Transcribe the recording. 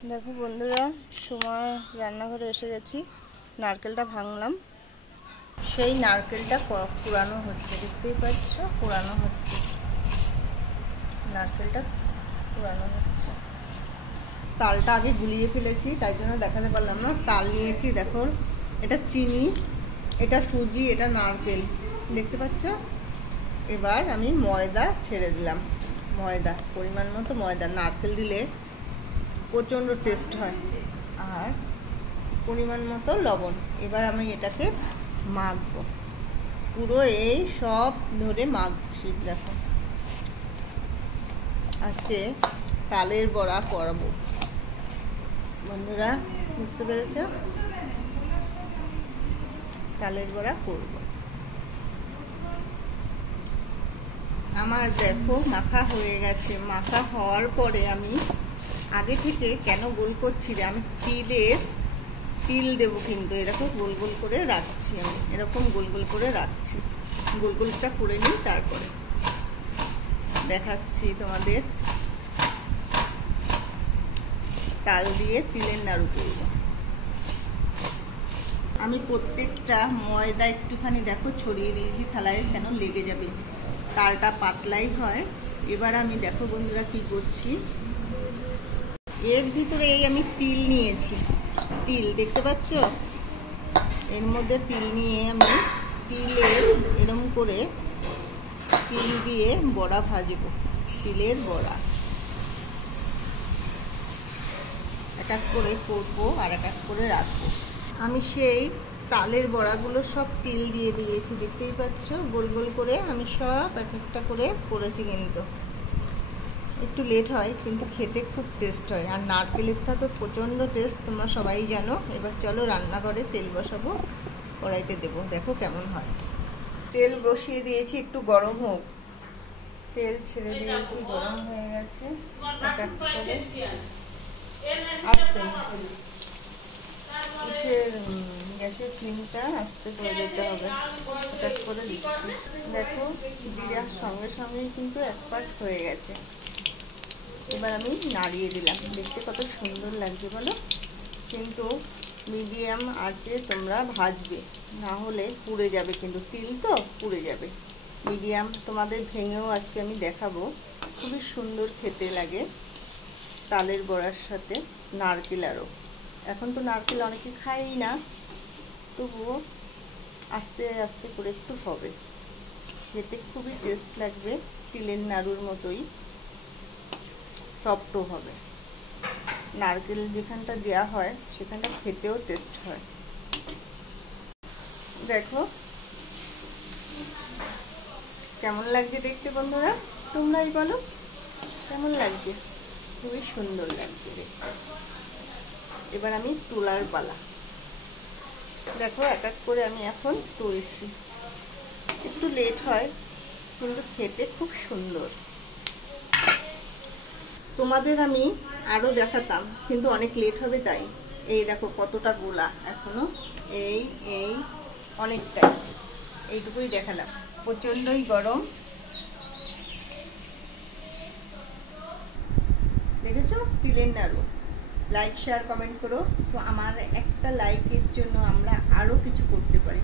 देखो बंधुरा समय रान्नाघरे एसे गेছি नारकेलটা ভাঙলাম সেই নারকেলটা পোড়ানো হচ্ছে দেখতেই পাচ্ছ পোড়ানো হচ্ছে নারকেলটা পোড়ানো হচ্ছে তালটা আগে গুলিয়ে ফেলেছি তাই জন্য দেখাতে পারলাম না তাল নিয়েছি দেখো এটা চিনি এটা সুজি এটা নারকেল দেখতে পাচ্ছ এবার আমি ময়দা ছেড়ে দিলাম ময়দা পরিমাণ মতো ময়দা নারকেল দিলে প্রচণ্ড টেস্ট হয় আর পরিমাণ মতো লবণ এবার আমি এটাকে মাখবো পুরো এই সব ধরে মাখছি দেখো আজকে তালের বড়া করব বন্ধুরা বুঝতে পেরেছো তালের বড়া করব আমার দেখো মাখা হয়ে গেছে মাখা হওয়ার পরে আমি आगे থেকে কেন গোল করছি রে আমি তিল দেব কিন্তু এরকম গোল গোল করে রাখছি আমি এরকম গোল গোল করে রাখছি গোল গোলটা করে নিই তারপরে দেখাচ্ছি তোমাদের তাল দিয়ে তিলের নাড়ু করব আমি প্রত্যেকটা ময়দা একটুখানি দেখো ছড়িয়ে দিয়েছি থালায় কেন লেগে যাবে তালটা পাতলাই হয় এবার আমি দেখো বন্ধুরা কি করছি এর ভিতরে এই আমি তিল নিয়েছি তিল দেখতে পাচ্ছ এর মধ্যে তিল নিয়ে আমি তিলের এরকম করে তিল দিয়ে বড়া ভাজবো তিলের বড়া এক এক করে করবো আর এক এক করে রাখবো আমি সেই তালের বড়াগুলো সব তিল দিয়ে দিয়েছি দেখতেই পাচ্ছ গোল গোল করে আমি সব এক একটা করে করেছি কিন্তু একটু লেট হয় কিন্তু খেতে খুব টেস্ট হয় আর নারকেলেরটা তো প্রচণ্ড টেস্ট তোমরা সবাই জানো এবার চলো রান্নাঘরে তেল বসাবো কড়াইতে দেবো দেখো কেমন হয় তেল বসিয়ে দিয়েছি একটু গরম হোক তেল ছেড়ে দিয়েছি গরম হয়ে গেছে আস্তে গ্যাসের ফ্লেমটা আস্তে করে দিতে হবে এক করে দিচ্ছি দেখো দিদার সঙ্গে সঙ্গেই কিন্তু এক পাট হয়ে গেছে এবার আমি নাড়িয়ে দিলাম দেখতে কত সুন্দর লাগছে বলো কিন্তু মিডিয়াম আঁচে তোমরা ভাজবে না হলে পুড়ে যাবে কিন্তু তিল তো পুড়ে যাবে মিডিয়াম তোমাদের ভেঙেও আজকে আমি দেখাবো খুবই সুন্দর খেতে লাগে তালের বড়ার সাথে নারকেল আরও এখন তো নারকেল অনেকে খায়ই না তবুও আস্তে আস্তে করে একটু হবে খেতে খুবই টেস্ট লাগবে তিলের নাড়ুর মতোই সফটও হবে নারকেল যেখানটা দেওয়া হয় সেখানটা খেতেও টেস্ট হয় দেখো কেমন লাগছে দেখতে বন্ধুরা তোমরাই বলো কেমন লাগছে খুবই সুন্দর লাগছে দেখতে এবার আমি তোলার পালা দেখো এক এক করে আমি এখন তুলছি একটু লেট হয় কিন্তু খেতে খুব সুন্দর তোমাদের আমি আরও দেখাতাম কিন্তু অনেক লেট হবে তাই এই দেখো কতটা গোলা এখনো এই অনেকটাই এইটুকুই দেখালাম প্রচণ্ডই গরম দেখেছো তিলের নাড়ু লাইক শেয়ার কমেন্ট করো তো আমার একটা লাইকের জন্য আমরা আরও কিছু করতে পারি